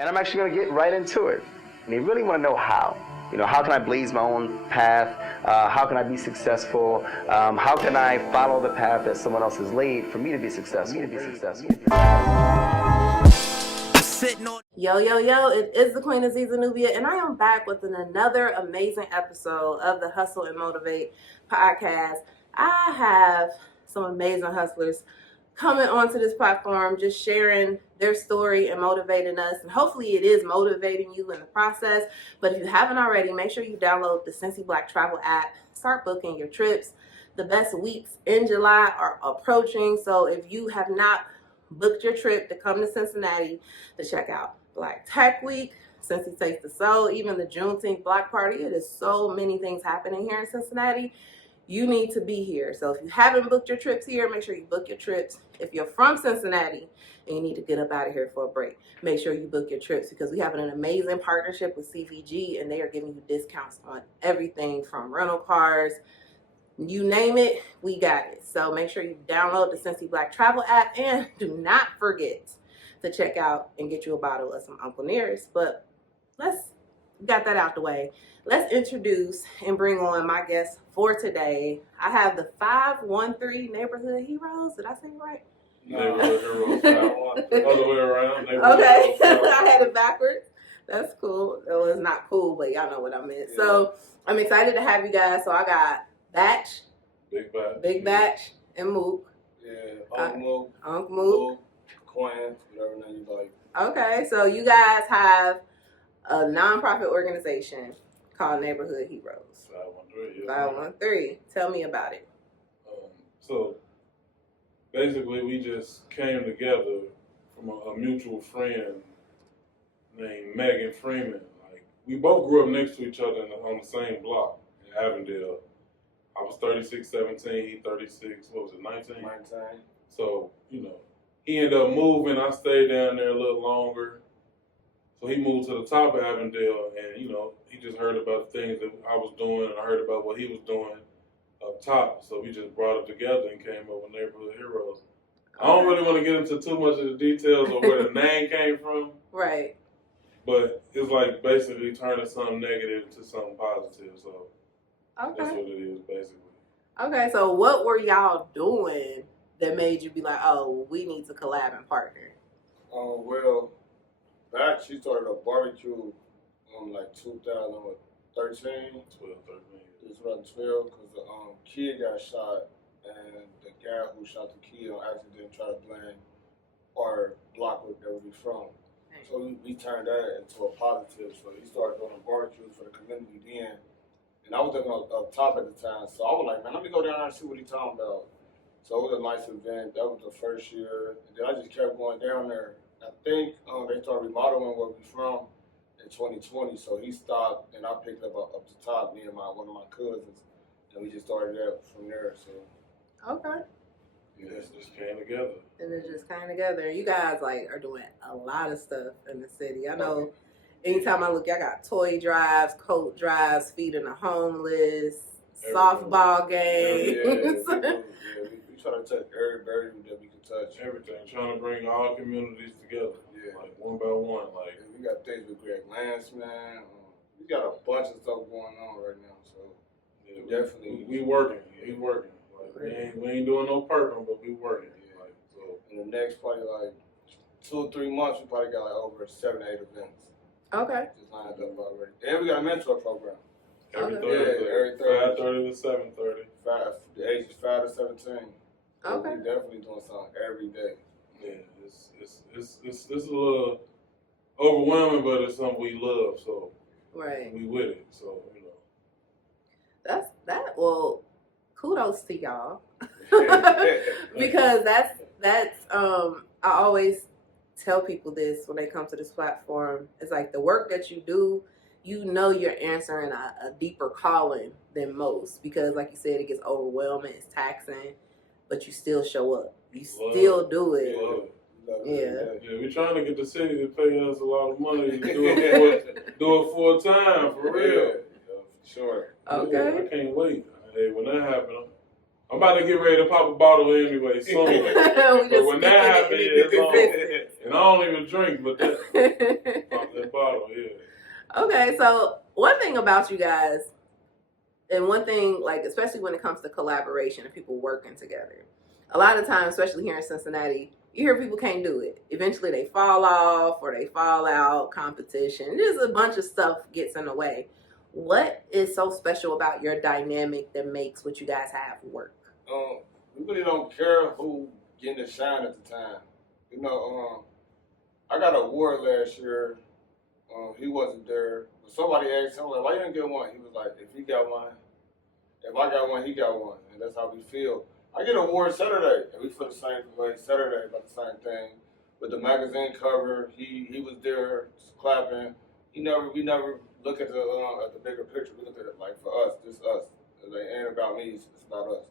And I'm actually going to get right into it. And you really want to know how. You know, how can I blaze my own path? How can I be successful? How can I follow the path that someone else has laid for me to be successful? Yo, it is the Queen Aziza Nubia, and I am back with another amazing episode of the Hussle and Motivate podcast. I have some amazing hustlers coming onto this platform, just sharing their story and motivating us, and hopefully it is motivating you in the process. But if you haven't already, make sure you download the Cincy Black Travel app. Start booking your trips. The best weeks in July are approaching, so if you have not booked your trip to come to Cincinnati to check out Black Tech Week, Cincy Takes the Soul, even the Juneteenth Block Party, it is so many things happening here in Cincinnati. You need to be here. So if you haven't booked your trips here, make sure you book your trips. If you're from Cincinnati and you need to get up out of here for a break, make sure you book your trips, because we have an amazing partnership with CVG, and they are giving you discounts on everything from rental cars. You name it, we got it. So make sure you download the Cincy Black Travel app, and do not forget to check out and get you a bottle of some Uncle Nearest. But let's got that out the way. Let's introduce and bring on my guest for today. I have the 513 Neighborhood Heroes. Did I say it right? Neighborhood Heroes, 513. Other way around. Okay, I had it backwards. That's cool. It was not cool, but y'all know what I meant. Yeah. So I'm excited to have you guys. So I got Batch, Big Batch, and Mook. Yeah, Unc Mook, Quinn, whatever name you like. Okay, so you guys have a nonprofit organization called Neighborhood Heroes. 513. 513. Tell me about it. So basically, we just came together from a mutual friend named Megan Freeman. Like, we both grew up next to each other on the same block in Avondale. I was 36, 17, he 36, what was it, 19? 19. So, you know, he ended up moving. I stayed down there a little longer. So he moved to the top of Avondale, and, you know, he just heard about the things that I was doing, and I heard about what he was doing up top. So we just brought it together and came up with Neighborhood Heroes. I don't really want to get into too much of the details of where the name came from. Right. But it's like basically turning something negative to something positive. So that's what it is, basically. Okay, so what were y'all doing that made you be like, oh, we need to collab and partner? Well, back she started a barbecue in like 2013. 13. It was around 12 because the kid got shot, and the guy who shot the kid on accident tried to blame our block that we from. So we turned that into a positive. So he started doing barbecues for the community then. And I was living up top at the time. So I was like, man, let me go down there and see what he's talking about. So it was a nice event. That was the first year. And then I just kept going down there. I think they started remodeling where we from in 2020. So he stopped, and I picked up the top, me and one of my cousins. And we just started that from there. So. Okay. Yeah, it just came together. And it just came together. You guys are doing a lot of stuff in the city. I know anytime I look, I got toy drives, coat drives, feeding the homeless, softball games. We try to touch everybody that we can touch. Everything. Trying to bring all communities together. Yeah. Like one by one. Like we got things with Greg Lansman. We got a bunch of stuff going on right now. So yeah, definitely. We working. We working. Like, we ain't doing no perking, but we working. Yeah. Like, so in the next probably like 2 or 3 months, we probably got like over 7 or 8 events. Okay. Just lined up already. And we got a mentor program. Every Thursday. 5:30 to 7:30. The ages 5 to 17. So okay. we definitely doing something every day. Yeah, it's a little overwhelming, but it's something we love. So right. We with it. So you know. Well, kudos to y'all. Because that's I always tell people this when they come to this platform. It's like the work that you do, you know you're answering a deeper calling than most, because like you said, it gets overwhelming, it's taxing, but you still show up. You still do it. Yeah, we're trying to get the city to pay us a lot of money to do it full time, for real. Yeah, for sure. Okay. Yeah, I can't wait. Hey, when that happens, I'm about to get ready to pop a bottle anyway soon. But when that happens, it's on. And I don't even drink, but that, bottle, yeah. Okay, so one thing about you guys, and one thing, like, especially when it comes to collaboration and people working together, a lot of times, especially here in Cincinnati, you hear people can't do it. Eventually they fall off or they fall out, competition. Just a bunch of stuff gets in the way. What is so special about your dynamic that makes what you guys have work? We really don't care who getting the shine at the time. You know, I got an award last year. He wasn't there. But somebody asked him, like, why you didn't get one? He was like, if he got one, if I got one, he got one. And that's how we feel. I get an award Saturday, and we feel the same way Saturday about the same thing. With the magazine cover, he was there clapping. We never look at the bigger picture. We look at it like, for us, this us. It ain't about me, it's about us.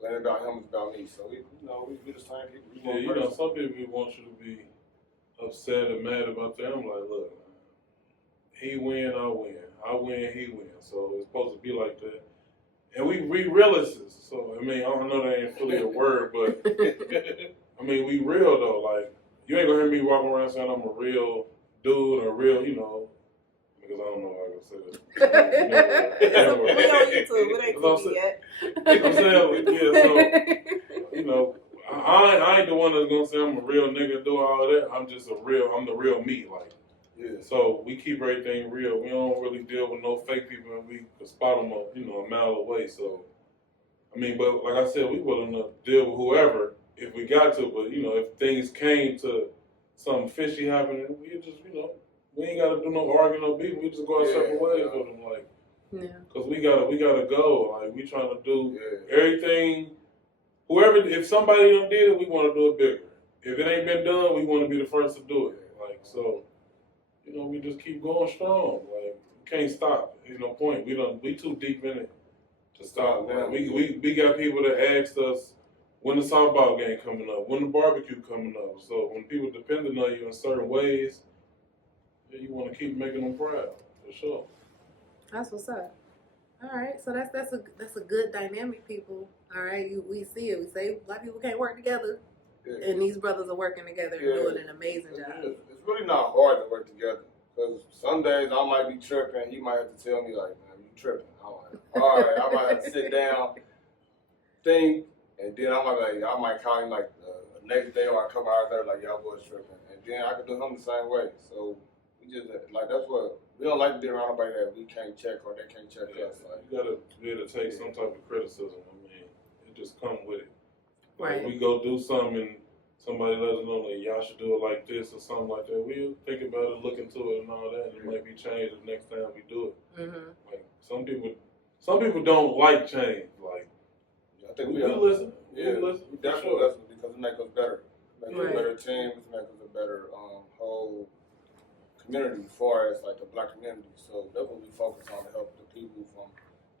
So it ain't about him, it's about me. So we the same people. Yeah, you know, some people want you to be upset and mad about that. I'm like, look, he win, I win. I win, he win. So it's supposed to be like that. And we realists. So, I mean, I don't know that ain't fully a word, but, I mean, we real, though. Like, you ain't gonna hear me walking around saying I'm a real dude or real, you know, because I don't know how to say that. We on YouTube. It ain't TV yet. I'm saying, yeah, so, you know, I ain't the one that's gonna say I'm a real nigga, do all of that. I'm the real me, like. Yeah. So we keep everything real. We don't really deal with no fake people, and we can spot them, a mile away. So, I mean, but like I said, we willing to deal with whoever if we got to. But if things came to something fishy happening, we just, we ain't got to do no arguing, no beef. We just go our separate ways with them, like. Yeah. Cause we gotta go. Like we trying to do everything. If somebody done did it, we want to do it bigger. If it ain't been done, we want to be the first to do it. Like so. We just keep going strong. Like we can't stop. There's no point. We too deep in it to stop. Like, we got people that asked us when the softball game coming up, when the barbecue coming up. So when people depending on you in certain ways, you want to keep making them proud for sure. That's what's up. All right, so that's a good dynamic, people. All right, we see it. We say black people can't work together, and these brothers are working together and doing an amazing job. It's really not hard to work together because some days I might be tripping. He might have to tell me like, "Man, you tripping?" I'm like, all right, I might have to sit down, think, and then I might call him like the next day or a couple hours later, like, "Y'all boys tripping," and then I can do him the same way. So we just like that's what. We don't like to be around nobody that we can't check or they can't check us. Like, you gotta be able to take some type of criticism. I mean, it just come with it. Right. If we go do something and somebody let us know that y'all should do it like this or something like that, we'll think about it, look into it and all that, and it might be changed the next time we do it. Mm-hmm. Like some people don't like change. Like I think we listen. Yeah, we listen. We definitely listen because it makes us better. It makes us a Right. better team. It makes us a better whole community as far as like the black community. So that's what we focus on to help the people from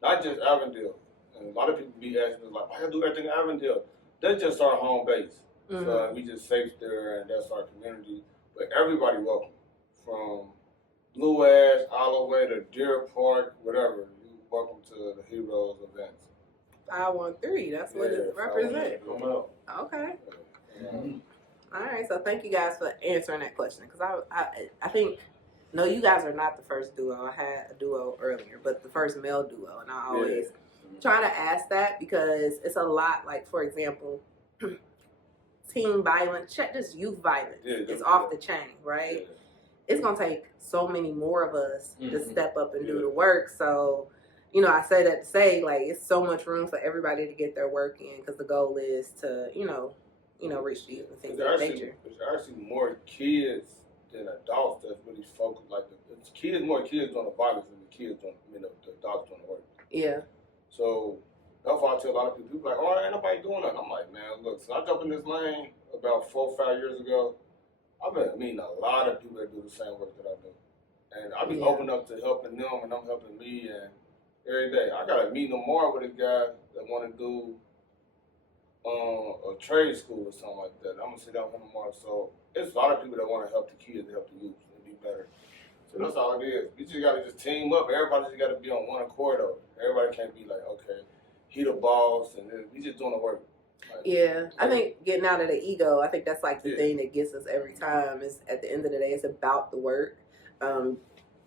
not just Avondale. And a lot of people be asking us like, why you do everything in Avondale? That's just our home base. Mm-hmm. So we just safe there and that's our community. But everybody welcome. From Blue Ash all the way to Deer Park, whatever. You welcome to the Heroes events. 513, that's what it represents. Come out. Okay. Mm-hmm. All right, so thank you guys for answering that question because I think, no, you guys are not the first duo. I had a duo earlier, but the first male duo, and I always try to ask that because it's a lot. Like for example, teen violence, check this youth violence is off the chain, right? Yeah. It's gonna take so many more of us to step up and do the work. So, I say that to say like it's so much room for everybody to get their work in because the goal is to reach the youth and things of that nature. There's actually more kids than adults that's really focused. Like more kids doing the violence than the kids doing, the adults doing the work. Yeah. So that's why I tell a lot of people like, oh, ain't nobody doing that. I'm like, man, look, so I jumped in this lane about 4 or 5 years ago. I've been meeting a lot of people that do the same work that I do. And I be open up to helping them and them helping me and every day. I got a meeting tomorrow with a guy that want to do a trade school or something like that. I'm going to sit down with him tomorrow. So it's a lot of people that want to help the kids and help the youth and be better. So that's all it is. We just got to just team up. Everybody just got to be on one accord though. Everybody can't be like, okay, he the boss and we just doing the work. Like, I think getting out of the ego, I think that's like the thing that gets us every time is at the end of the day, it's about the work.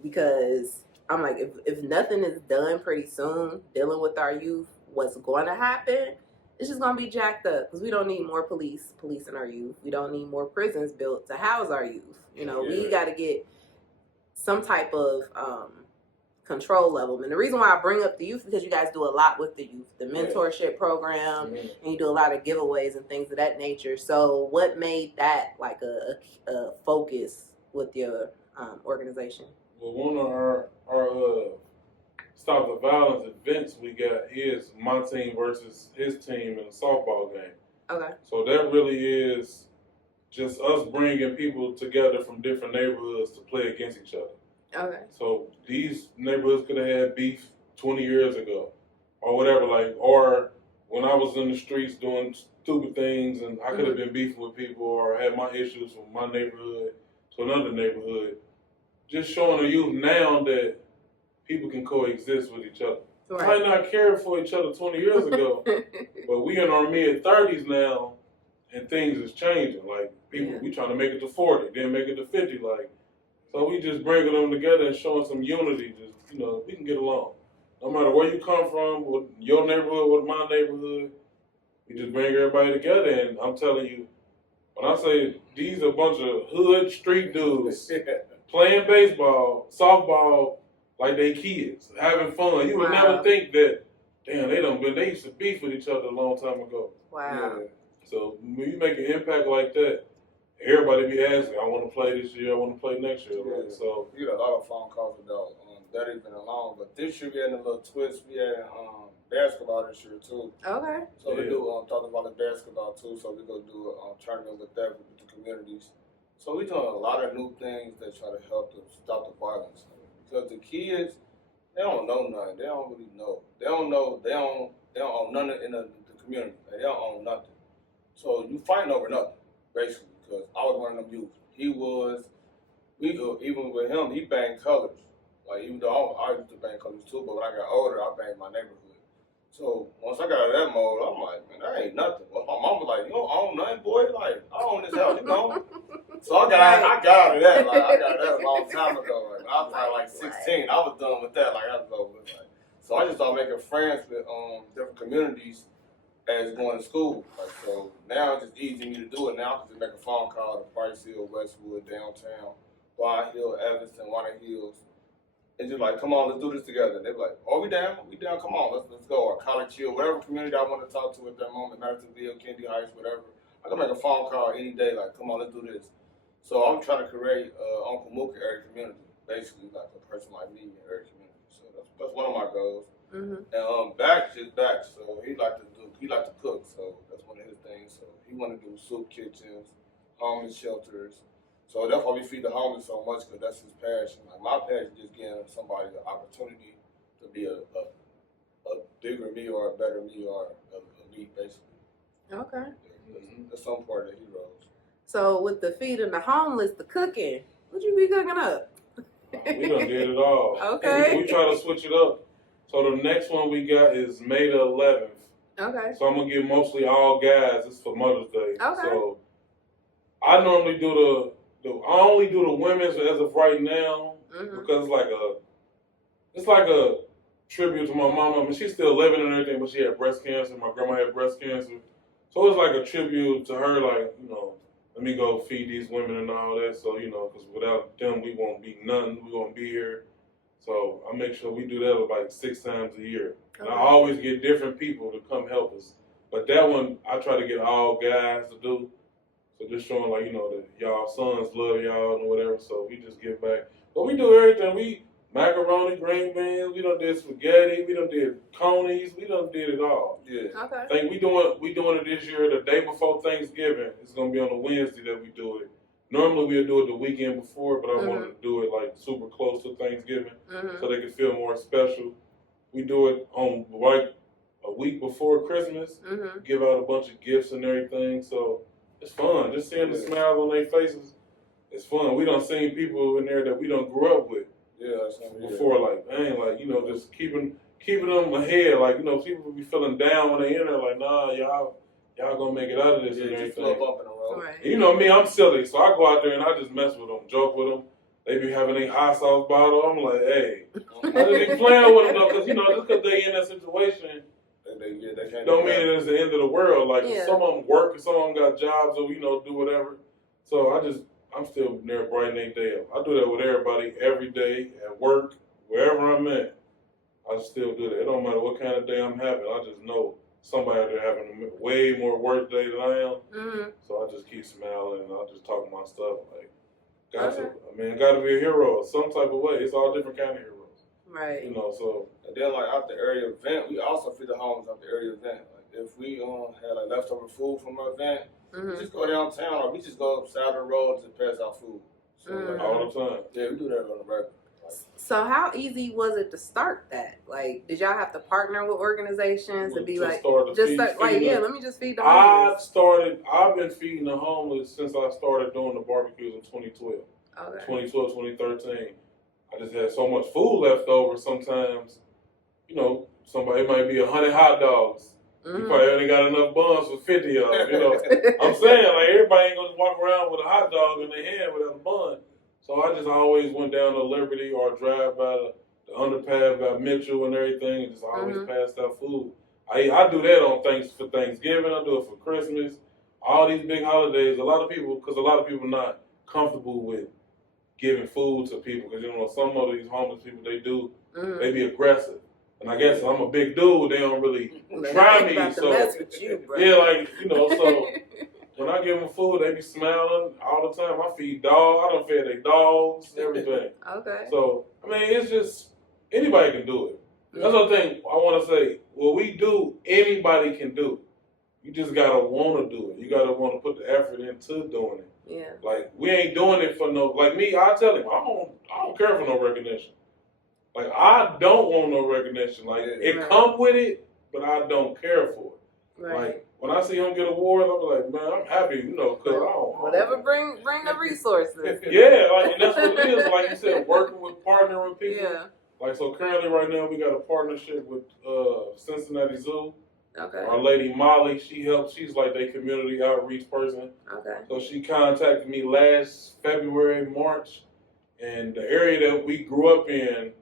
because I'm like, if nothing is done pretty soon dealing with our youth, what's going to happen? It's just going to be jacked up because we don't need more policing our youth. We don't need more prisons built to house our youth. You know, we got to get some type of control level. And the reason why I bring up the youth is because you guys do a lot with the youth, the mentorship program, and you do a lot of giveaways and things of that nature. So what made that like a focus with your organization? Well, one of our Stop the Violence events we got is my team versus his team in a softball game. Okay. So that really is just us bringing people together from different neighborhoods to play against each other. Okay. So these neighborhoods could have had beef 20 years ago or whatever, like, or when I was in the streets doing stupid things and I could have been beefing with people or had my issues from my neighborhood to another neighborhood. Just showing the youth now that people can coexist with each other. Right. Might not care for each other 20 years ago, but we in our mid-30s now and things is changing. Like, people, we trying to make it to 40, then make it to 50, like, so we just bringing them together and showing some unity. Just, you know, we can get along. No matter where you come from, with your neighborhood, with my neighborhood, we just bring everybody together. And I'm telling you, when I say these are a bunch of hood street dudes playing baseball, softball, like they kids, having fun. You would never think that, damn, they used to beef with each other a long time ago. Wow. Yeah. So when you make an impact like that, everybody be asking, I want to play this year, I want to play next year. Yeah. Right? So we get a lot of phone calls about that even alone. But this year we had a little twist. We had basketball this year too. Okay. So we do talking about the basketball too. So we go do a tournament with that with the communities. So we doing a lot of new things that try to help to stop the violence. Because the kids, they don't know nothing. They don't really know. They don't know. They don't own nothing in the community. They don't own nothing. So you fighting over nothing, basically. Because I was one of them youth. Even with him, he banged colors. Like, even though I used to bang colors too, but when I got older, I banged my neighborhood. So once I got out of that mode, I'm like, man, that ain't nothing. Well, my mom was like, you don't own nothing, boy. Like, I own this house, you know. So I got out of that. Like, I got out of that a long time ago. Like, I was probably like 16. I was done with that. Like, I was over with. Like, so I just started making friends with different communities as going to school. Like, so now it's just easy for me to do it. Now I can just make a phone call to Price Hill, Westwood, downtown, Bar Hill, Evanston, Water Hills. And just like, come on, let's do this together. They're like, oh, we down, come on, let's go. Or College Hill, whatever community I want to talk to at that moment, Madisonville, Kennedy Heights, whatever. I can make a phone call any day, like, come on, let's do this. So I'm trying to create Uncle Mooka area community, basically like a person like me in area community. So that's one of my goals. And Bax is Bax, so he like to cook, so that's one of his things. So he want to do soup kitchens, homeless shelters. So that's why we feed the homeless so much, because that's his passion. Like, my passion is just giving somebody the opportunity to be a bigger me or a better me or a me, basically. Okay. That's some part of the heroes. So with the feeding the homeless, the cooking, what you be cooking up? we done did it all. Okay. We try to switch it up. So the next one we got is May the 11th. Okay. So I'm going to get mostly all guys. It's for Mother's Day. Okay. So I normally do I only do the women's as of right now because it's like a tribute to my mama. I mean, she's still living and everything, but she had breast cancer. My grandma had breast cancer. So it's like a tribute to her, like, you know, let me go feed these women and all that. So, you know, because without them, we won't be nothing. We won't be here. So I make sure we do that like 6 times a year. And I always get different people to come help us. But that one, I try to get all guys to do. So just showing, like, you know, that y'all sons love y'all and whatever. So we just give back. But we do everything. We macaroni, green beans. We done did spaghetti. We done did conies. We done did it all. Yeah. Okay. I think we doing it this year the day before Thanksgiving. It's gonna be on a Wednesday that we do it. Normally we'll do it the weekend before, but I wanted to do it like super close to Thanksgiving so they can feel more special. We do it on like a week before Christmas. Give out a bunch of gifts and everything. So it's fun. Just seeing the smiles on their faces. It's fun. We done seen people in there that we done grew up with. Before, like, dang, like, you know, just keeping them ahead. Like, you know, people be feeling down when they in there, like, nah, y'all gonna make it out of this and everything. Up in a row. Right. And you know me, I'm silly, so I go out there and I just mess with them, joke with them. they be having a hot sauce bottle. I'm like, hey, I just be playing with them though, because just because they in that situation, they can't don't mean it's the end of the world. Like some of them work, and some of them got jobs, or do whatever. So I'm still there brightening their day up. I do that with everybody every day at work, wherever I'm at. I still do that. It don't matter what kind of day I'm having. I just know somebody out there having a way more worse day than I am. Mm-hmm. So I just keep smiling and I just talk my stuff. Like, got to be a hero some type of way. It's all different kind of heroes. Right. So. And then like after area event, we also feed the homeless after area event. Like if we had like leftover food from our event, we just go downtown or we just go side of the road to pass out food. So like, all the time. Yeah, we do that on the regular. So how easy was it to start that? Like, did y'all have to partner with organizations to be like, let me just feed the homeless? I've been feeding the homeless since I started doing the barbecues in 2012. Okay. 2012, 2013. I just had so much food left over sometimes, it might be 100 hot dogs. You probably only got enough buns for 50 of them, I'm saying, like, everybody ain't gonna walk around with a hot dog in their hand without a bun. So I just always went down to Liberty or drive by the underpass by Mitchell and everything and just always passed out food. I do that for Thanksgiving. I do it for Christmas. All these big holidays. A lot of people not comfortable with giving food to people because, some of these homeless people, they be aggressive. And I guess I'm a big dude. They don't really try me. So so when I give them food, they be smiling all the time. I feed dogs. I done fed their dogs, everything. Okay. So, it's just, anybody can do it. That's the thing I want to say. What we do, anybody can do. You just got to want to do it. You got to want to put the effort into doing it. Yeah. Like, we ain't doing it for like me, I tell him, I don't care for no recognition. Like, I don't want no recognition. Like, it come with it, but I don't care for it. Right. Like, when I see him get awards, I'm like, man, I'm happy, because I don't. Whatever, bring the resources. And that's what it is. Like you said, working with, partnering with people. Yeah. Like, so currently right now we got a partnership with Cincinnati Zoo. Okay. Our lady Molly, she's like their community outreach person. Okay. So she contacted me last February, March, and the area that we grew up in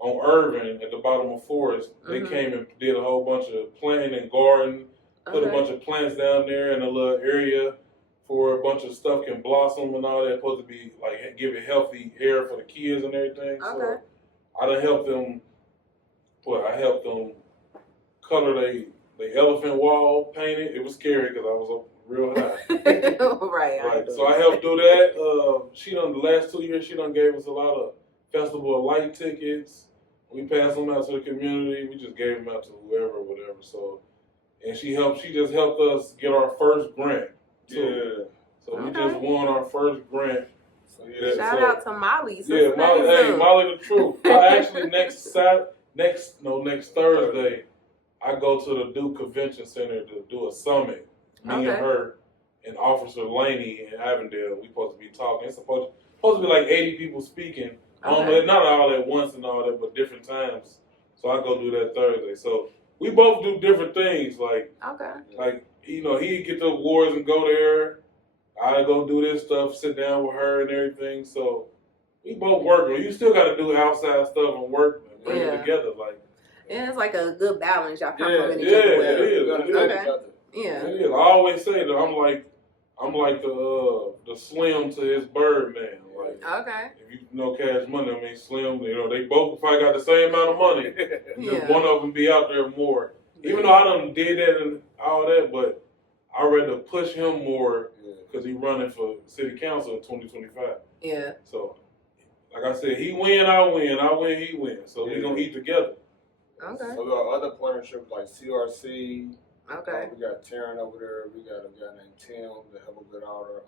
on Irvin at the bottom of Forest, they came and did a whole bunch of planting and garden, put a bunch of plants down there in a little area for a bunch of stuff can blossom and all that. Supposed to be like giving healthy air for the kids and everything. Okay. So I done helped them. I helped them color the elephant wall painted. It was scary because I was up real high. Right. So I helped do that. The last 2 years, she done gave us a lot of Festival of Light tickets. We passed them out to the community. We just gave them out to whoever, whatever. So, and she just helped us get our first grant. Too. Yeah. So we just won our first grant. So Shout out to Molly. Molly the truth. Actually, next Thursday, I go to the Duke Convention Center to do a summit. Me and her and Officer Laney in Avondale. We supposed to be talking. It's supposed to be like 80 people speaking. Not all at once and all that, but different times. So I go do that Thursday. So we both do different things. Like he get the awards and go there. I go do this stuff, sit down with her and everything. So we both working. You still got to do outside stuff and work and bring it together. It's like a good balance. Y'all complement each other well. It is. Yeah. It is. I always say that I'm like the Slim to his Birdman. Like, if you know Cash Money, Slim, they both probably got the same amount of money. Just one of them be out there more. Even though I done did that and all that, but I'd rather push him more because he's running for city council in 2025. Yeah. So, like I said, he win, I win. I win, he win. So we're going to eat together. Okay. So we got other partnerships like CRC. Okay. We got Taryn over there. We got a guy named Tim to help us get our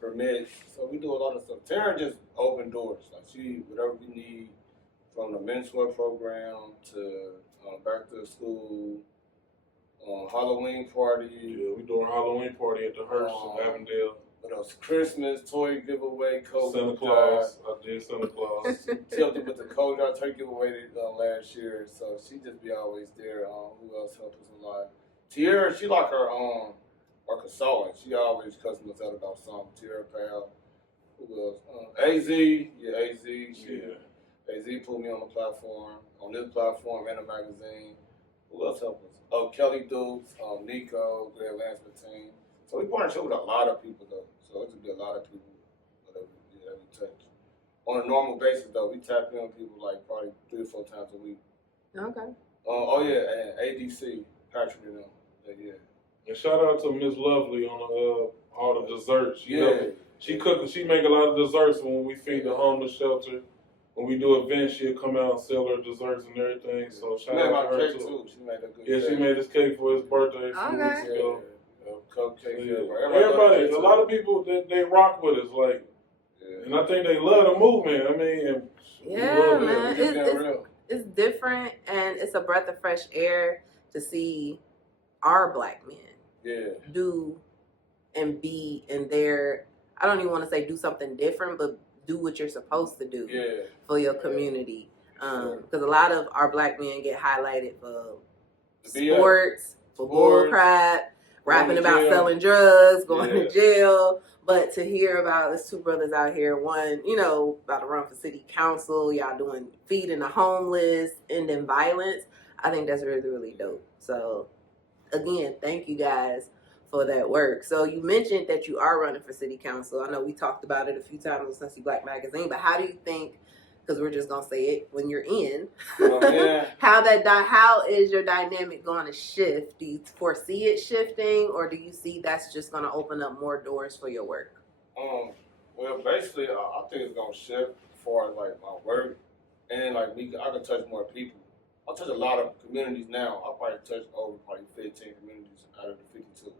permits. So we do a lot of stuff. Taryn just open doors. Like whatever we need, from the mentor program to back to school, Halloween party. Yeah, we doing a Halloween party at the Hearst in Avondale. What else? Christmas toy giveaway. Santa Claus. I did Santa Claus. Tilted with the cold our toy giveaway last year. So she just be always there. Who else helped us a lot? Tierra, she like our consultant. She always cussing us out about something. Tierra Pal. Who else? AZ. Yeah, AZ. Yeah. AZ put me on the platform, on this platform and the magazine. Who else helped us? Oh, Kelly Dukes, Nico, Greg Lansman team. So we partnered with a lot of people though. So it's gonna be a lot of people that we touch. On a normal basis though, we tap in on people like probably 3 or 4 times a week. Okay. Oh yeah, and ADC, Patrick and them. Yeah. And shout out to Miss Lovely on all the desserts. You Yeah. know, she cook. She make a lot of desserts when we feed the homeless shelter. When we do events, she'll come out and sell her desserts and everything. So shout out to her too. She made a good cake. She made this cake for his birthday a few weeks ago. Cupcakes. Yeah. Everybody, a lot of people they rock with us, like, and I think they love the movement. I mean, man, it's different, and it's a breath of fresh air to see our Black men do and be in their. I don't even want to say do something different, but do what you're supposed to do for your community. Because a lot of our Black men get highlighted for sports, for bullcrap, rapping about selling drugs, going to jail. But to hear about there's 2 brothers out here, one, about to run for city council, y'all doing feeding the homeless, ending violence. I think that's really, really dope. So again, thank you guys for that work. So you mentioned that you are running for city council. I know we talked about it a few times on Cincinnati Black Magazine, but how do you think, because we're just going to say it when you're in, how is your dynamic going to shift? Do you foresee it shifting, or do you see that's just going to open up more doors for your work? Well, basically, I think it's going to shift as far as like my work, and like I can touch more people. I touch a lot of communities now. I probably touch over probably 15 communities out of the 52.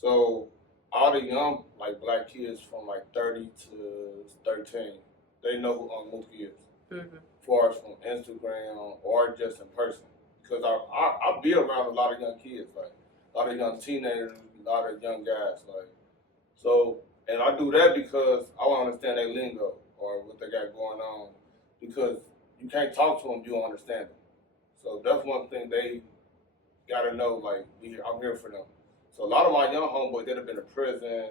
So all the young like Black kids from like 30 to 13, they know who Mookie is. As far as from Instagram or just in person, because I be around a lot of young kids, like a lot of young teenagers, a lot of young guys, like so. And I do that because I want to understand their lingo or what they got going on, because you can't talk to them, you don't understand them. So that's one thing they gotta know. Like I'm here for them. So a lot of my young homeboys, they'd have been in prison,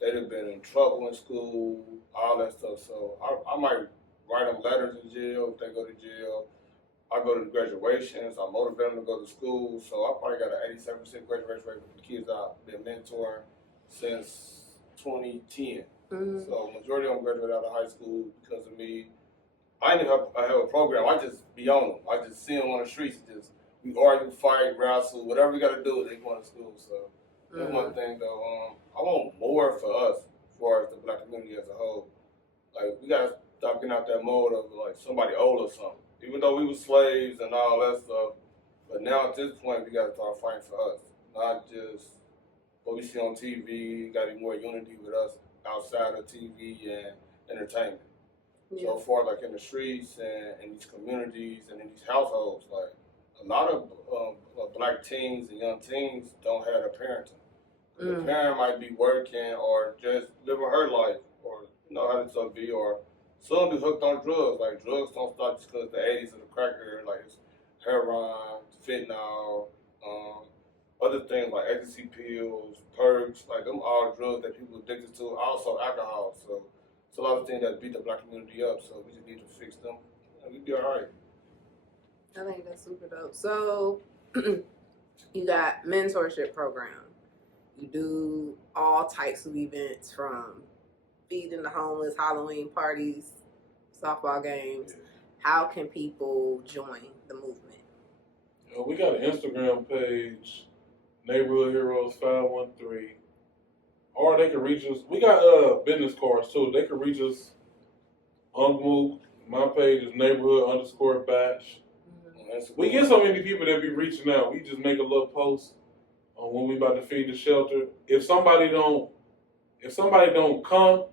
they'd have been in trouble in school, all that stuff. So I might write them letters in jail if they go to jail. I go to the graduations, I motivate them to go to school. So I probably got an 87% graduation rate with the kids I've been mentoring since 2010. So majority of them graduated out of high school because of me. I have a program. I just be on them. I just see them on the streets. We argue, fight, wrestle, whatever we got to do. They going to school. So that's one thing though. I want more for us, as far as the Black community as a whole. Like we got to stop getting out that mode of like somebody owed us something. Even though we were slaves and all that stuff, but now at this point we got to start fighting for us, not just what we see on TV. Got to be more unity with us outside of TV and entertainment. Yeah. So far, like in the streets and in these communities and in these households, like a lot of Black teens and young teens don't have a parenting. The parent might be working or just living her life, or how this stuff be, or some be hooked on drugs. Like drugs don't start just because the 80s and the cracker, like it's heroin, fentanyl, other things like ecstasy pills, perks, like them all drugs that people are addicted to. Also alcohol. So it's a lot of things that beat the Black community up. So we just need to fix them, and we'll be all right. I think that's super dope. So you got mentorship program. You do all types of events, from feeding the homeless, Halloween parties, softball games. How can people join the movement? We got an Instagram page, Neighborhood Heroes 513, or they can reach us. We got business cards too. They can reach us on Move. My page is neighborhood_batch. We get so many people that be reaching out. We just make a little post on when we about to feed the shelter. If somebody don't come,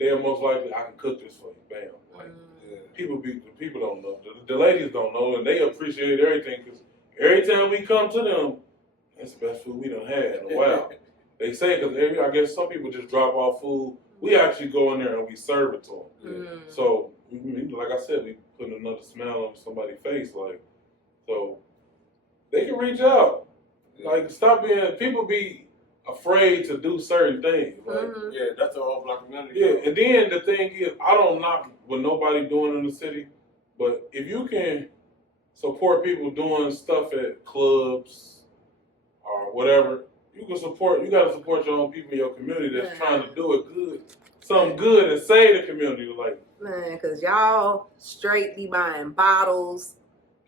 they're most likely, I can cook this for you. Bam. Like, people don't know. The ladies don't know, and they appreciate everything, because every time we come to them, that's the best food we done had in a while. They say, because I guess some people just drop off food. We actually go in there and we serve it to them. So, like I said, we put another smile on somebody's face. Like, so they can reach out. Like, stop being, people be, afraid to do certain things. Like, yeah, that's the whole black community. Yeah, and then the thing is, I don't knock what nobody doing in the city, but if you can support people doing stuff at clubs or whatever, you got to support your own people in your community that's trying to do it good, something good and save the community. Like, man, because y'all straight be buying bottles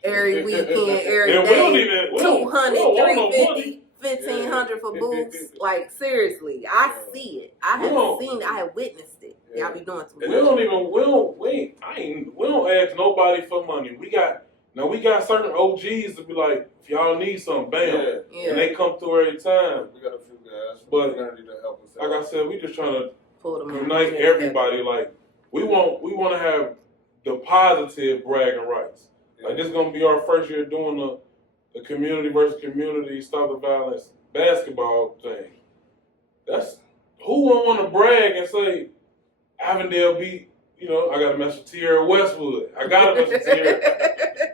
every weekend, every and day, 200, no 350, 1,500 for booths. Like, seriously, I see it. I have seen it. I have witnessed it. Y'all be doing too much. We don't ask nobody for money. We got certain OGs to be like, if y'all need something, bam. And they come through every time. We got a few guys. But to help us like I said, we just trying to unite everybody. Like, we want to have the positive bragging rights. Like, this is gonna be our first year doing the community versus community stop the violence basketball thing. That's who won't want to brag and say Avondale beat. You know, I got to mess with Tierra Westwood. I got to mess with Tierra.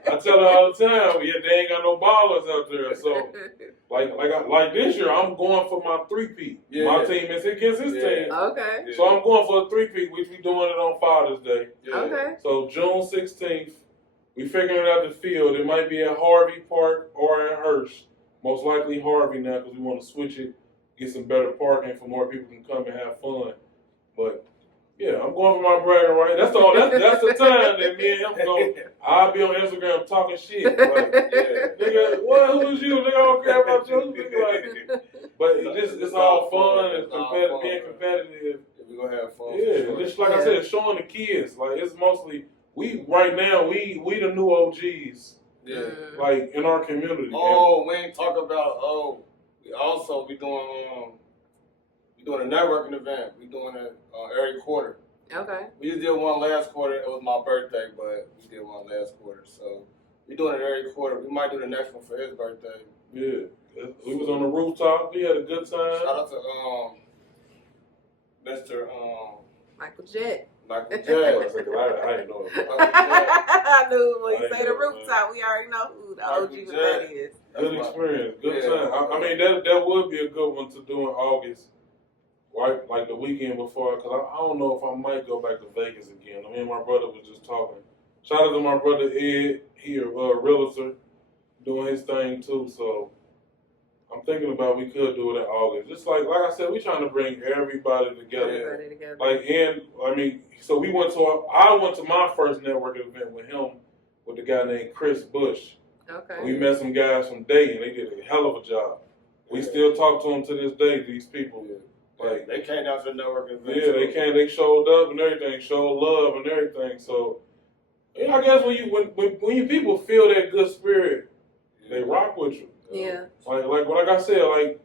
I tell her all the time, yeah, they ain't got no ballers out there. So, like this year, I'm going for my three-peat. My team is against his team. Okay. So I'm going for a three-peat, which we doing it on Father's Day. Okay. So June 16th, we figuring it out the field. It might be at Harvey Park or at Hurst. Most likely Harvey now because we want to switch it, get some better parking for more people can come and have fun. But yeah, I'm going for my bragging right. That's the time that me and him go. I'll be on Instagram talking shit. Like, nigga, who is you? Nigga, I don't care about you. Nigga, like, but it's all fun. It's competitive, being competitive. We're gonna have fun. Yeah, just like I said, showing the kids. Like, it's mostly we the new OGs. Yeah. Like, in our community. Oh, we ain't talk about. We also be doing a networking event. We doing it every quarter. Okay. We just did one last quarter. It was my birthday, but we did one last quarter. So we doing it every quarter. We might do the next one for his birthday. Yeah. We was on the rooftop. We had a good time. Shout out to Mr. Michael Jett. Michael Jett. I didn't know it. I knew when you say the rooftop, we already know who the OG that is. Good experience. Good time. I mean, that would be a good one to do in August. Right, like the weekend before, because I don't know if I might go back to Vegas again. Me and my brother was just talking. Shout out to my brother Ed, he a realtor, doing his thing too. So I'm thinking about we could do it in August. Just like I said, we trying to bring everybody together. So I went to my first networking event with him, with the guy named Chris Bush. Okay. We met some guys from Dayton. They did a hell of a job. We still talk to them to this day. These people. Like, they came down to the networking event. Yeah, they came. They showed up and everything, showed love and everything. So, yeah, I guess when you people feel that good spirit, they rock with you. Yeah. Like I said, like,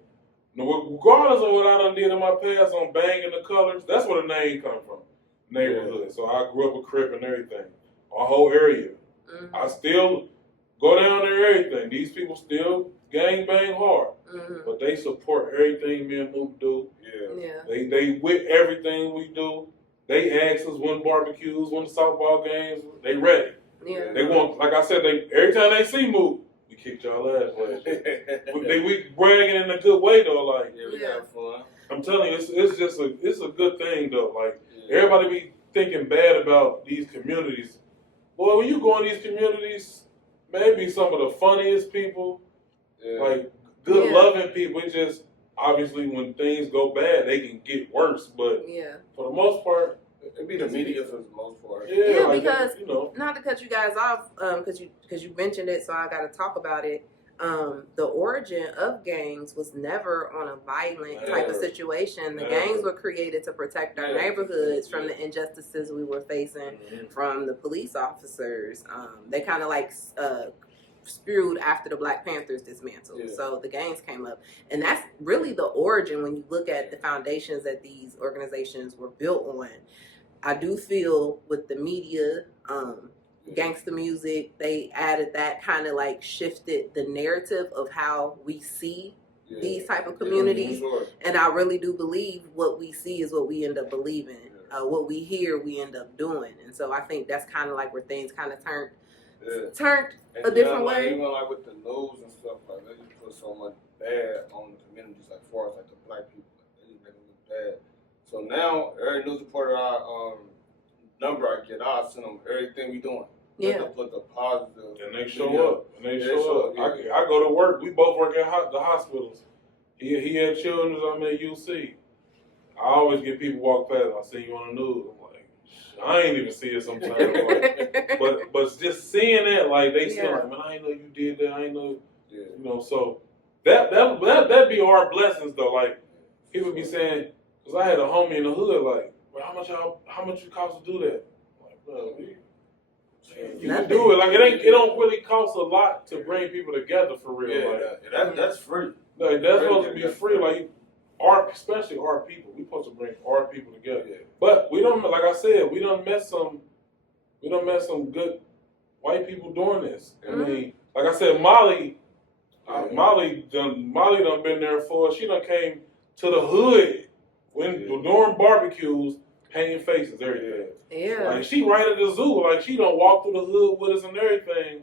regardless of what I done did in my past on banging the colors, that's where the name come from, neighborhood. Yeah. So I grew up a Crip and everything, our whole area. Mm-hmm. I still go down there, everything. These people still gang bang hard. Mm-hmm. But they support everything me and Luke do. Yeah. They with everything we do. They ask us when barbecues, when softball games, they ready. Yeah. They want, like I said, every time they see Mook, we kicked y'all ass last year. we bragging in a good way though, like we have fun. I'm telling you, it's a good thing though. Like everybody be thinking bad about these communities. Boy, when you go in these communities, maybe some of the funniest people, like good loving people. It's just obviously when things go bad, they can get worse. But for the most part, it'd be the media for the most part. Yeah, like, because not to cut you guys off, because you mentioned it, so I got to talk about it. The origin of gangs was never on a violent type of situation. The gangs were created to protect our neighborhoods from the injustices we were facing from the police officers. They kind of like spewed after the Black Panthers dismantled. So the gangs came up. And that's really the origin when you look at the foundations that these organizations were built on. I do feel with the media, gangster music, they added that, kind of like shifted the narrative of how we see these type of communities. And I really do believe what we see is what we end up believing. What we hear, we end up doing. And so I think that's kind of like where things kind of turned and a different way. Even like with the news and stuff, like they just put so much bad on the communities, like far as like the black people, like, they just make them look bad. So now every news reporter number I get, I send them everything we doing. Yeah. To put the positive. And they show up. And they show up. Yeah. I go to work. We both work at the hospitals. He had children. I'm at UC. I always get people walk past. I see you on the news. I'm like, I ain't even see it sometimes. Like, but just seeing that, like they still like, man, I ain't know you did that. I ain't know, you know. So that be our blessings though. Like people be saying, because I had a homie in the hood. Like, well, how much it cost to do that? I'm like, bro, you can do it. Like it don't really cost a lot to bring people together for real. Yeah, like, that's free. Like that's supposed to be free. Like especially our people. We supposed to bring our people together. Yeah. But we don't. Like I said, we done met some good white people doing this. Mm-hmm. I mean, like I said, Molly done been there for. She done came to the hood during barbecues, painting faces, everything. Yeah. Like she right at the zoo. Like she done walk through the hood with us and everything.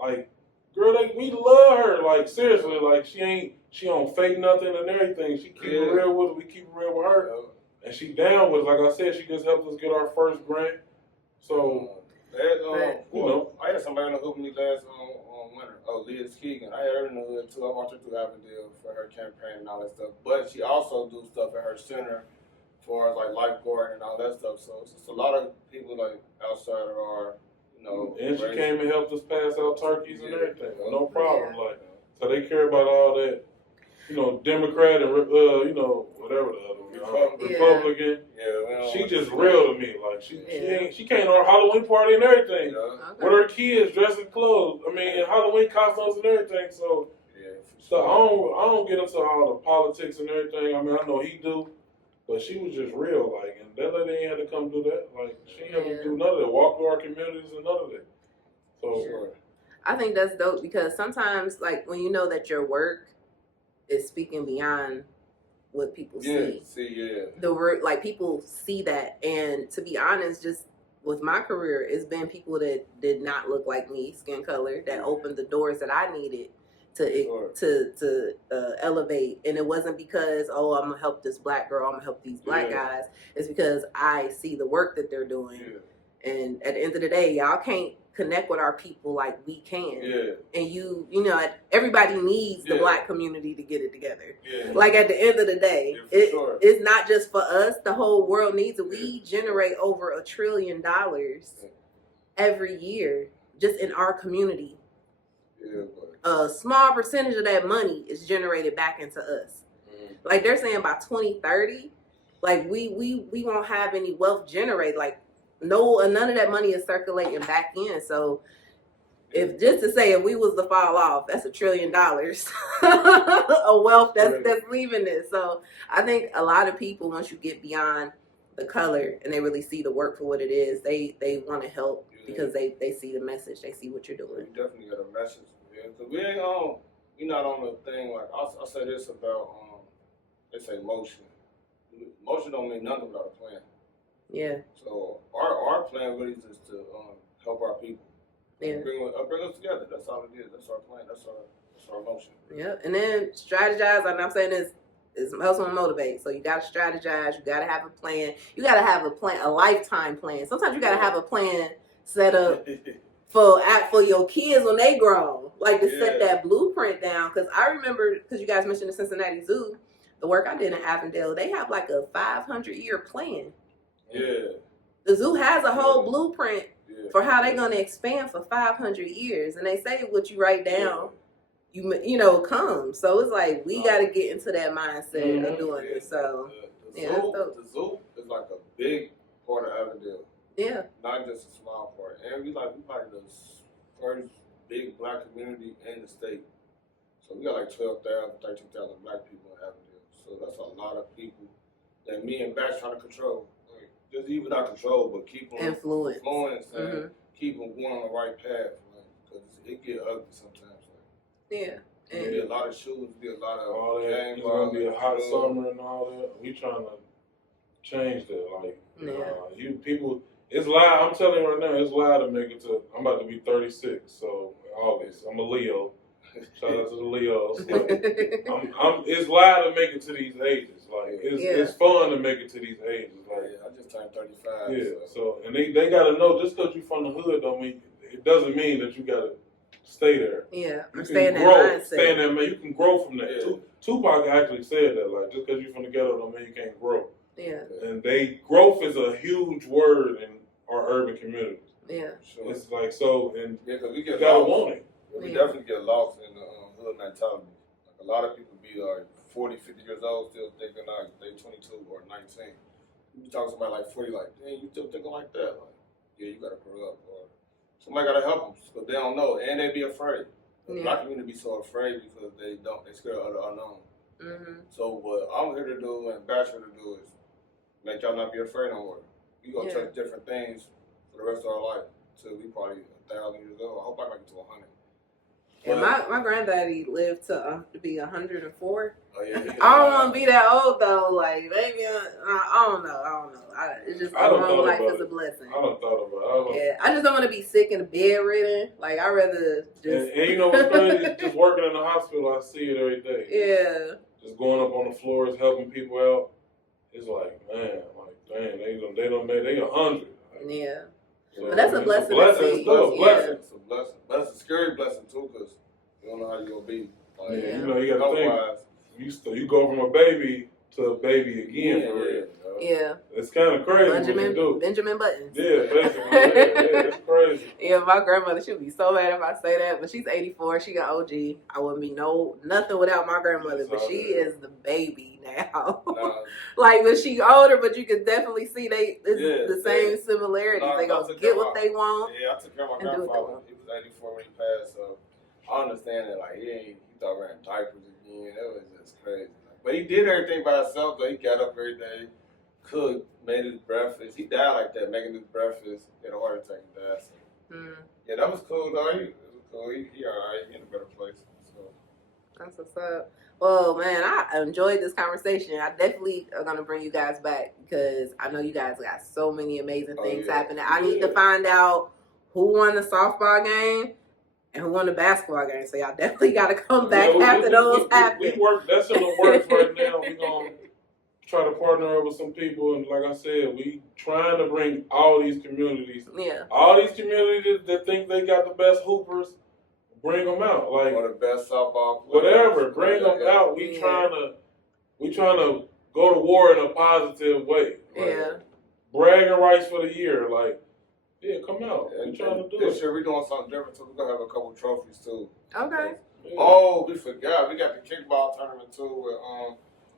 Like, girl, we love her. Like seriously, like she don't fake nothing and everything. She keep it real with us. We keep it real with her. And she down with it. Like I said, she just helped us get our first grant. So, you know. I had somebody in the hood with me last winter. Oh, Liz Keegan. I had her in the hood too. I watched her through Avondale for her campaign and all that stuff. But she also do stuff at her center as far as like lifeguard and all that stuff. So it's just a lot of people like outside of our, you know. And she came and helped us pass out turkeys and everything. No problem. Like, so they care about all that. You know, Democrat and you know, whatever the other Republican. Yeah, she just real to me. Like she came to our Halloween party and everything with her kids dressed in clothes. I mean, Halloween costumes and everything. So I don't get into all the politics and everything. I mean, I know he do, but she was just real. Like, and that lady ain't had to come do that. Like, she ain't had to do none of that. Walk through our communities and none of that. So I think that's dope because sometimes, like, when you know that your work is speaking beyond what people see. The word, like, people see that, and to be honest, just with my career, it's been people that did not look like me, skin color, that opened the doors that I needed to elevate. And it wasn't because, oh, I'm gonna help this black girl, I'm gonna help these black guys. It's because I see the work that they're doing, and at the end of the day, y'all can't connect with our people like we can. And you know, everybody needs the black community to get it together. Like at the end of the day, it's not just for us, the whole world needs it. We generate over $1 trillion every year just in our community. A small percentage of that money is generated back into us. Like they're saying by 2030, like we won't have any wealth generated. Like none of that money is circulating back in. So if we was to fall off, that's $1 trillion of wealth that's leaving this. So I think a lot of people, once you get beyond the color and they really see the work for what it is, they want to help because they see the message, they see what you're doing. You definitely got a message, because we're not on the thing like I'll say this about they say motion. Motion don't mean nothing without a plan. So our plan really is just to help our people. Bring us together. That's all it is. That's our plan. That's our motion. And then strategize. And I'm saying is Hussle Motivate. So you got to strategize. You got to have a plan. You got to have a plan, a lifetime plan. Sometimes you got to have a plan set up for your kids when they grow, like to set that blueprint down. Because I remember, because you guys mentioned the Cincinnati Zoo, the work I did in Avondale, they have like a 500-year plan. The zoo has a whole blueprint for how they're going to expand for 500 years. And they say what you write down, you know, comes. So it's like, we got to get into that mindset of doing this. So, the zoo is like a big part of Avondale. Not just a small part. And we probably the first big black community in the state. So we got like 12,000, 13,000 black people in Avondale. So that's a lot of people that me and Bash trying to control. Just even not control, but keep them influence and keep them going on the right path, because it get ugly sometimes. It'll be a lot of shootings, be a lot of all that. It's gonna be a hot summer and all that. We trying to change that. Like, you people, It's live. I'm telling you right now, it's live to make it to. I'm about to be 36, so August. I'm a Leo. Shout out to the Leos. Like, it's live to make it to these ages. Like, it's fun to make it to these ages. Like, I just turned 35. Yeah. So and they got to know just because you're from the hood don't mean it doesn't mean that you got to stay there. Yeah. You stay in can grow. that mindset. Stay in that man. You can grow from that. Yeah. Tupac actually said that. Like, just because you're from the ghetto don't mean you can't grow. Yeah. And growth is a huge word in our urban communities. Yeah. Sure. It's like so, and because we get you gotta lost. want it. We definitely get lost in the hood mentality. Like a lot of people be like 40, 50 years old still thinking like they 22 or 19. You talk to somebody like 40, like, dang, you still thinking like that? Like, yeah, you gotta grow up, or somebody gotta help them because they don't know, and they be afraid. The black community be so afraid because they scared of the unknown. Mm-hmm. So what I'm here to do and Bachelor to do is make y'all not be afraid no more. We gonna touch different things for the rest of our life till we probably 1,000 years old. I hope I make it to 100. Yeah, my granddaddy lived to be 104. Oh, yeah, I don't want to be that old though. Like maybe I don't know. It's just a long life is a blessing. I don't thought about it. Yeah, I just don't want to be sick and bedridden. Like I rather just. And you know what's crazy? Just working in the hospital, I see it every day. Yeah. Just going up on the floors, helping people out. It's like, man, like dang, they 100. Yeah. So, but that's a blessing. It's a blessing. It's a blessing. But it's a scary blessing too, because you don't know how you're gonna be. Like, you know, you got to think. You go from a baby to a baby again. For real. Yeah. It's kind of crazy what you do. Benjamin Buttons. Yeah, basically. It's crazy. Yeah, my grandmother, she'll be so mad if I say that, but she's 84. She got OG. I wouldn't be nothing without my grandmother, but she is the baby now. Like, when she older, but you can definitely see the same similarities. They gonna get what they want. Yeah, I took care of my grandfather. He was 84 when he passed, so I understand that. Like, he thought wearing diapers again. That was just crazy. But he did everything by himself, though. He got up every day, cooked, made his breakfast. He died like that, making his breakfast. He had a heart attack and died. So. Yeah, that was cool, though. It was cool. He all right. He in a better place. So. That's what's up. Well, man, I enjoyed this conversation. I definitely are going to bring you guys back because I know you guys got so many amazing things happening. I need to find out who won the softball game and who won the basketball game. So y'all definitely got to come back after those happen. We work. That's in the works right now. We're going to try to partner up with some people. And like I said, we trying to bring all these communities. Yeah. All these communities that think they got the best hoopers, bring them out. Like, or the best softball players. Whatever. Bring them out. We trying to go to war in a positive way. Like, yeah. Bragging rights for the year. Like, yeah, come out. And we trying to do this it. year we doing something different too. We're gonna have a couple trophies too. Okay. Yeah. Oh, we forgot. We got the kickball tournament too with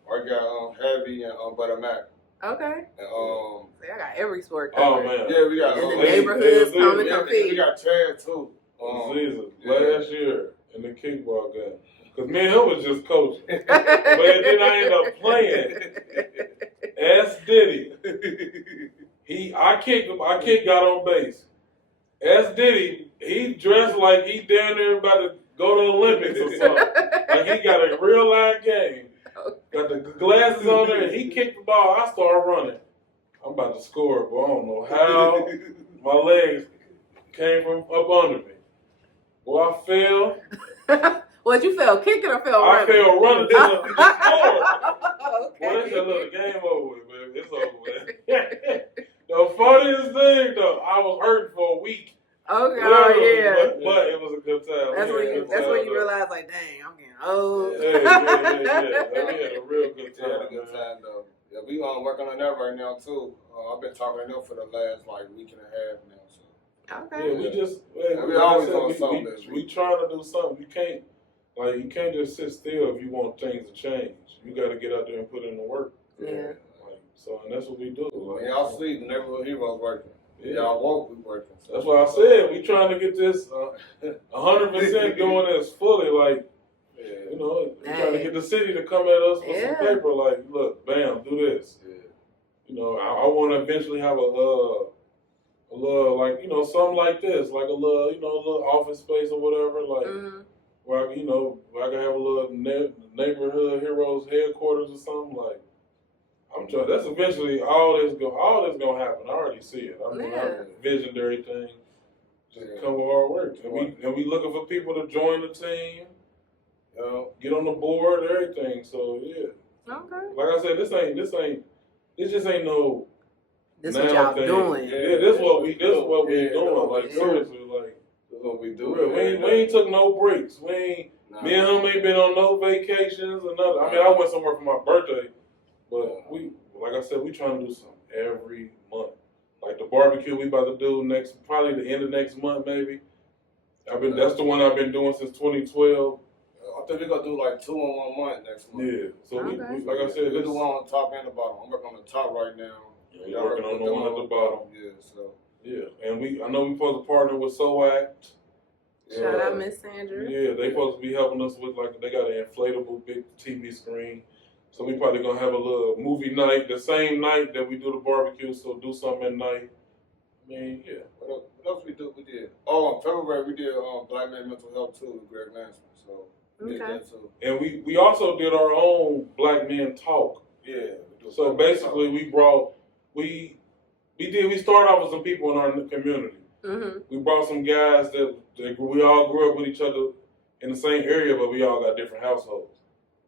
our guy Heavy and Butter Mac. Okay. And see, I got every sport covered. Oh man. Yeah, we got in the neighborhoods coming to compete. We got Chad too. Last year in the kickball game. Because me and him was just coaching. But then I ended up playing. S. Diddy. I kicked, got on base. S. Diddy, he dressed like he down there about to go to the Olympics or something. Like he got a real live game. Got the glasses on there, and he kicked the ball. I started running. I'm about to score, but I don't know how my legs came from up under me. Well, I fell. What, you fell kicking or fell running? I fell running to the score. Okay. Well, they said, look, the game over with, man. It's over with. The funniest thing, though, I was hurting for a week. Okay, yeah. But it was a good time. That's when you realize, like, dang, I'm getting old. Yeah. We had a real good time. Yeah, a good time, though. Yeah, we working on that right now, too. I've been talking to them for the last, week and a half now. So. Okay. Yeah, we always doing something. We trying to do something. You can't just sit still if you want things to change. You got to get out there and put in the work. Yeah. And that's what we do. When y'all sleep, the neighborhood heroes working. Yeah. Y'all woke, we working. So that's why I said we trying to get this 100% doing this fully. Like, we're trying to get the city to come at us with some paper. Like, look, bam, do this. Yeah. I want to eventually have a little, something like this, like a little office space or whatever, like where I can have a little neighborhood heroes headquarters or something. Like, I'm trying. That's eventually all this gonna happen. I already see it. I mean, I envisioned everything. Just come with hard work, and we looking for people to join the team. Get on the board, everything. So yeah. Okay. Like I said, this just ain't no. This what y'all doing? Yeah, this what we doing. Like seriously, like this what we do. We ain't took no breaks. Me and him ain't been on no vacations or nothing. I mean, I went somewhere for my birthday, but like I said, we trying to do something every month. Like the barbecue we about to do probably the end of next month maybe. That's the one I've been doing since 2012. I think we're gonna do like 2 in 1 month next month. Yeah. So we like I said, we do one on the top and the bottom. I'm working on the top right now. Yeah, you're working on the one at the bottom. Yeah, so. Yeah, and I know we supposed to partner with SOACT. Shout out Miss Sandra. Yeah, they supposed to be helping us with they got an inflatable big TV screen. So we probably gonna have a little movie night the same night that we do the barbecue. So do something at night. I mean, yeah. What else we did? Oh, in February we did Black Man Mental Health too with Greg Lansman. So we did that too. And we also did our own Black Men Talk. Yeah. So basically we started off with some people in our community. Mm-hmm. We brought some guys that we all grew up with each other in the same area, but we all got different households.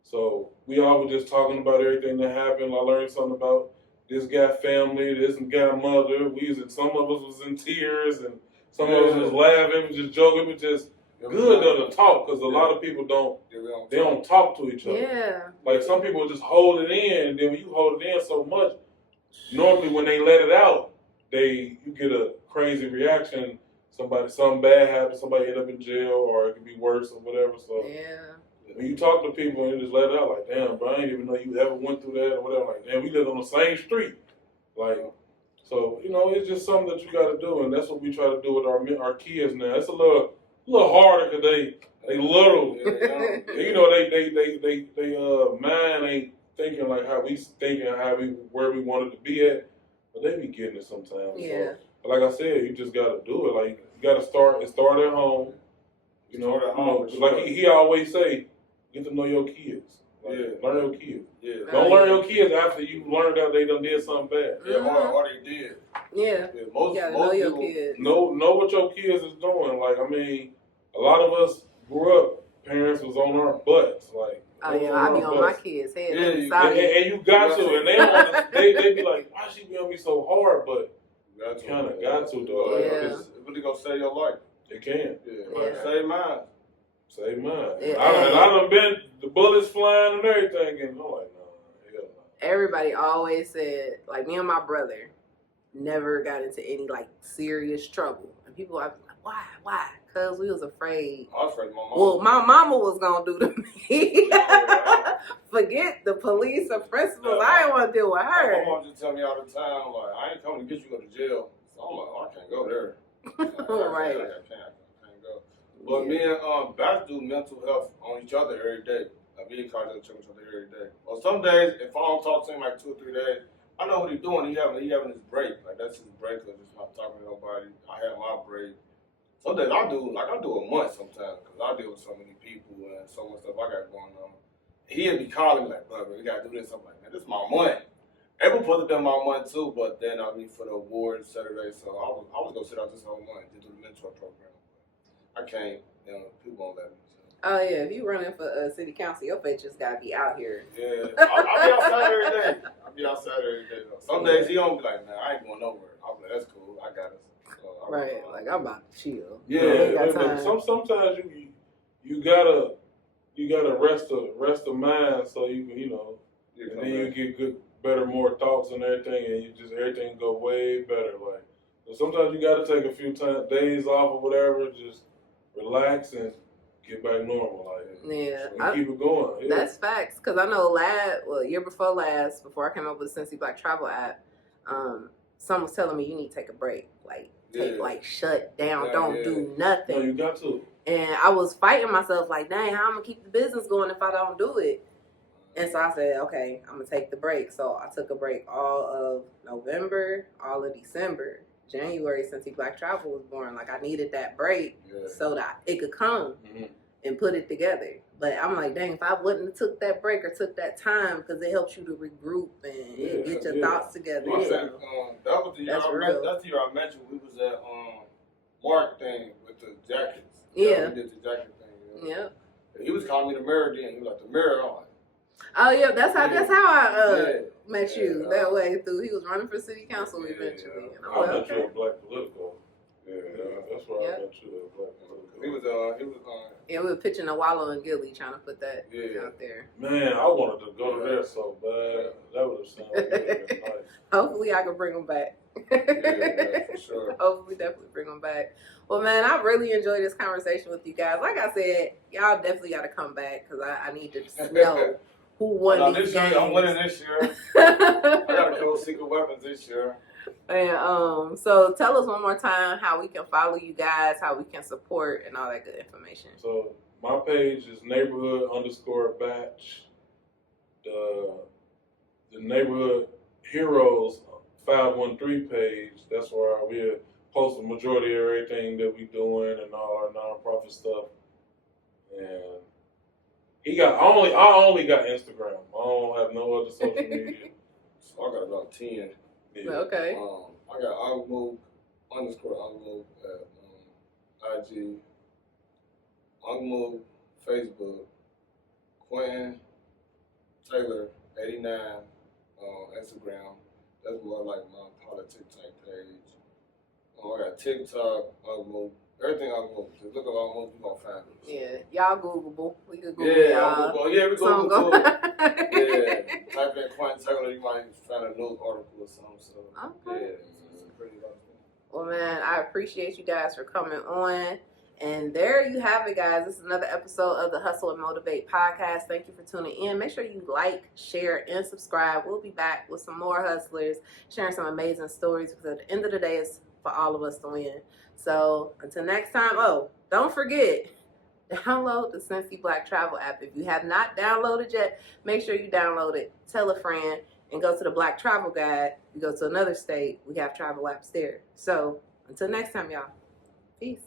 So we all were just talking about everything that happened. I learned something about this guy family, this guy mother. Some of us was in tears, and some of us was laughing, just joking. It was just good to talk because a lot of people don't talk to each other. Yeah. Like some people just hold it in, and then when you hold it in so much, normally when they let it out, you get a crazy reaction. Something bad happens, somebody end up in jail, or it could be worse or whatever. So when you talk to people and you just let it out, like, damn, bro, I didn't even know you ever went through that or whatever. Like, damn, we live on the same street. Like, so, it's just something that you got to do, and that's what we try to do with our kids now. It's a little harder because they little, they mind ain't thinking like how we thinking, where we wanted to be at, but they be getting it sometimes. Yeah. So, but like I said, you just got to do it. Like, you got to start at home. Like he always say, get to know your kids. Learn your kids. Yeah. Don't learn your kids after you learned out they done did something bad. Yeah, or they did. Yeah. Most know your people kids. Know what your kids is doing. Like, I mean, a lot of us grew up, parents was on our butts. Like, I be on my kids' head. And you got to, and they be like, why she be on me so hard? But you kind of got to, though. Yeah. It's really gonna save your life. It can. Yeah. Save mine. Save mine. Yeah. I done been the bullets flying and everything, and I'm like, no, hell no. Everybody always said, like, me and my brother never got into any like serious trouble, and people are like, why? Because we was afraid. I was afraid of my mama. Well, my mama was gonna do to me. Forget the police or principals. I didn't want to deal with her. My mom just tell me all the time, like, I ain't coming to get you to go to jail. So I'm like, I can't go there. Right. I can't go. But me and Bash do mental health on each other every day. Like, me and Carter check each other every day. Well, some days, if I don't talk to him like 2 or 3 days, I know what he's doing. He having his break. Like, that's his break. Cause just not talking to nobody. I have my break. Some days I do a month sometimes because I deal with so many people and so much stuff I got going on. He'll be calling me like, brother, we gotta do this. I'm like, man, this is my month. April supposed to be my month too, but then for the awards Saturday, so I was gonna sit out this whole month to do the mentor program. I can't, people won't let me. So. Oh yeah, if you running for city council, your face just gotta be out here. Yeah, I'll be outside every day. Some days he don't be like, man, I ain't going nowhere. I'll be like, that's cool, I got it. So right, like I'm about to chill. Yeah, sometimes you gotta rest the mind so you can, and then you get more thoughts and everything, and everything go way better. Like, so sometimes you gotta take a few days off or whatever, just relax and get back normal. Like, keep it going. Yeah. That's facts, because I know year before last, before I came up with the Cincy Black Travel app, someone was telling me you need to take a break, shut down, don't do nothing. No, you got to. And I was fighting myself, like, dang, how I'm gonna keep the business going if I don't do it? And so I said, okay, I'm gonna take the break. So I took a break all of November, all of December. January, Cincy Black Travel was born. Like, I needed that break so that it could come. Mm-hmm. and put it together. But I'm like, dang, if I wouldn't have took that break or took that time, because it helps you to regroup and get your thoughts together. I said, that was the year that's the year I mentioned we was at Mark thing with the jackets. Yeah. We did the jacket thing. Yeah. He was calling me the mayor then. He was like, the mayor. I'm like, oh yeah, that's how I met you that way through. He was running for city council eventually. And I met you at Black Political. Yeah, that's where I met you at Black Political. He was yeah, we were pitching a Wallow and Gilly, trying to put that out there. Man, I wanted to go to there so bad. That would have sounded really nice. Hopefully, I can bring them back. yeah, for sure. Hopefully, definitely bring them back. Well, man, I really enjoyed this conversation with you guys. Like I said, y'all definitely got to come back because I need to know who won these games. I'm winning this year. I got to go Secret Weapons this year. And so tell us one more time how we can follow you guys, how we can support, and all that good information. So my page is neighborhood_batch. The Neighborhood Heroes 513 page. That's where we post the majority of everything that we doing and all our nonprofit stuff. And I only got Instagram. I don't have no other social media. So I got about 10. Yeah. Okay. I got _Unmove at IG, Unmove Facebook, Quentin Taylor 89 on Instagram. That's more like my politics type page. I got TikTok, Unmove. Everything Unmove. Just look at Unmove, you gonna find it. Yeah, y'all Googleable. We could Google y'all. Yeah, we Google too. Yeah, type in Quentin Taylor, you might find a news article or something. So, okay. Yeah, it's pretty awesome. Well, man, I appreciate you guys for coming on. And there you have it, guys. This is another episode of the Hussle and Motivate podcast. Thank you for tuning in. Make sure you like, share, and subscribe. We'll be back with some more hustlers, sharing some amazing stories, because at the end of the day, it's for all of us to win. So until next time, don't forget, download the Cincy Black Travel app. If you have not downloaded yet, make sure you download it. Tell a friend and go to the Black Travel Guide. You go to another state, we have travel apps there. So until next time, y'all. Peace.